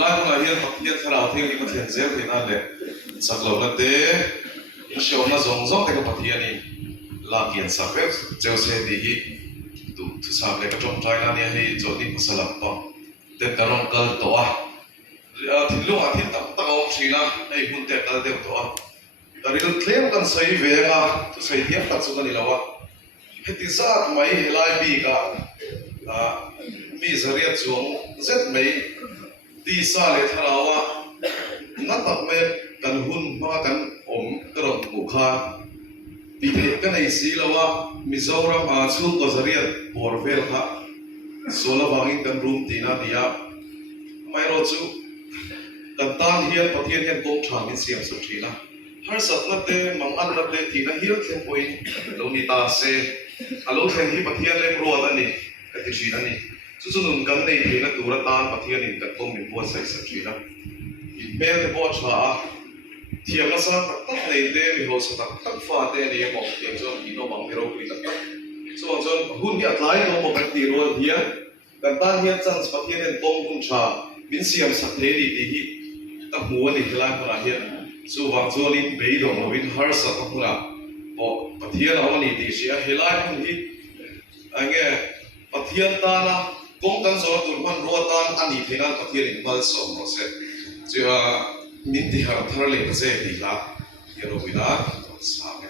lai ma hian hian tharau thil ni pathian zel thei na le saklo na te show na zong zong te ka pathian ni la kian sa pe cheu se di hi tu thu sa le ka tong trai na ni hi cho ni pasalam pa te karong kal to a thil a thil tak tak om thina ei hun te kal de to a taril tlem kan sai ve nga tu sai hiam tak chu ni lawa heti zat mai lai bi ka mi zaria chuang zet mai ti sa le tharawa na tak me kan hun ma kan om karom mu kha pi the kan ei si lawa mizoram a chu ko zaria borvel kha sola wangin kan room tina dia mai ro chu kan tan hian pathian hian kong thang in siam su thina har sat na te mang an na te thina hian thlem point lo ni ta se alo thlen hi pathian lem ro ani ka ti thina ni chu nun kan nei thina tura tan pathian in kan kom min bo sai sa thina in pe te bo tha thiam na sa tak nei te mi ho sa tak fa te ni mo te cho ni no mang ro ri tak so chon hun ya tlai no mo kan ti ro hian kan tan hian chance pathian en kom hun tha min siam sak the ni ti hi ta mu ni khla ko hian so wang zo lin bei dong lo win har sa ta pura o pathian aw ni ti sia helai hun hi ange pathian ta na kong kan zo tur man ro tan ani thina pathian in bal som ro se chia min ti har thar le se ti la yero wina sa me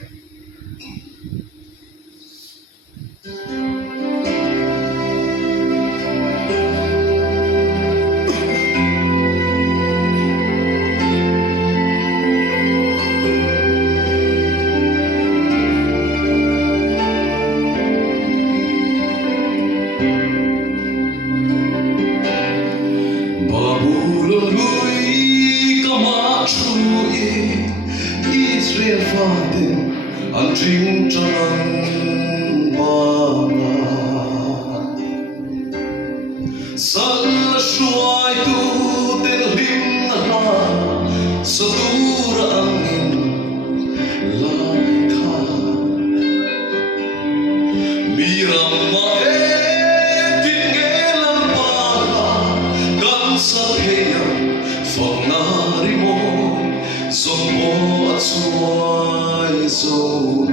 Jing John Bana Sal Shuai Tu Ten Lim Na Sadura Angin Lai Kha Miram Ma Tin Gelam Bana Gan Sa Heyam Fong Nari Mo Zong Mo Atsuai Zong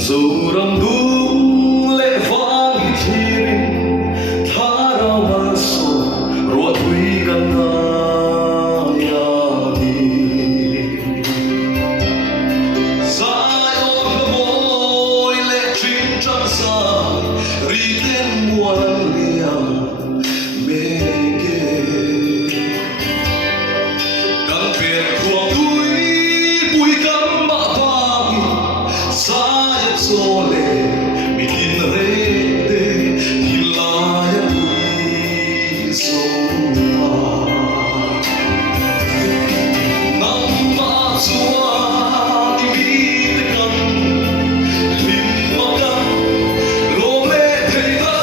Suram dung le vang thirin thara waso ruat hui gan na ya di sayo boy le trin chang sa ri ten muan liam me ke kan pet khuang tui pui kam ma pa sa Sole mitin rete hilaya pui soma namma suwa dimitkan limmakan lome thega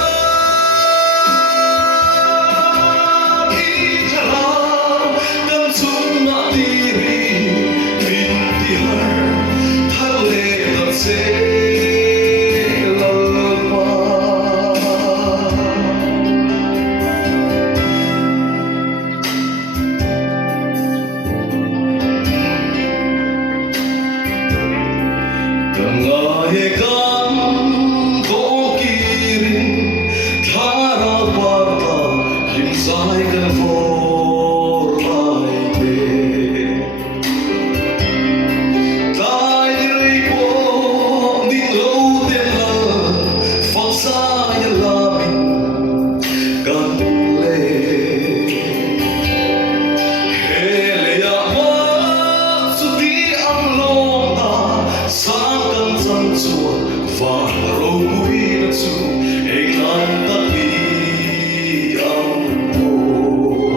lâu mũi đất dù hình an ta đi âm mô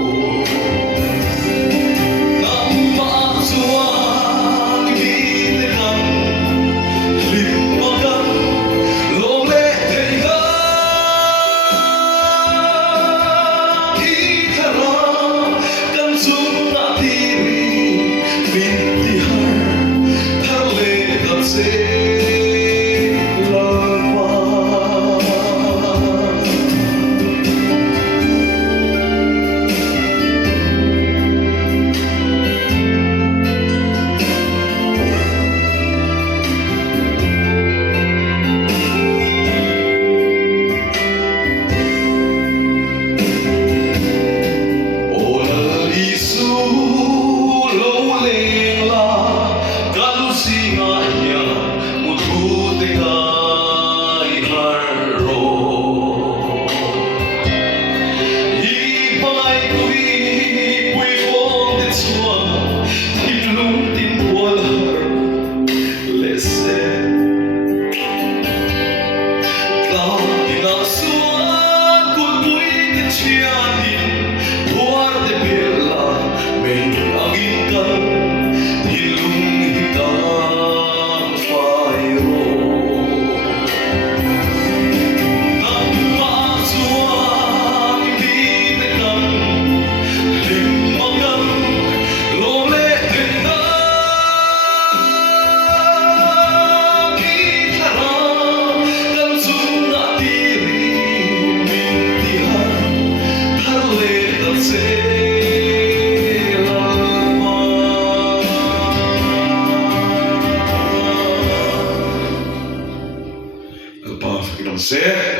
năm mã xua đi tới gần lim bao năm lô lệ thầy ngã khi thà lo căn súng ngã tiri vinti har thar lệ thật dễ se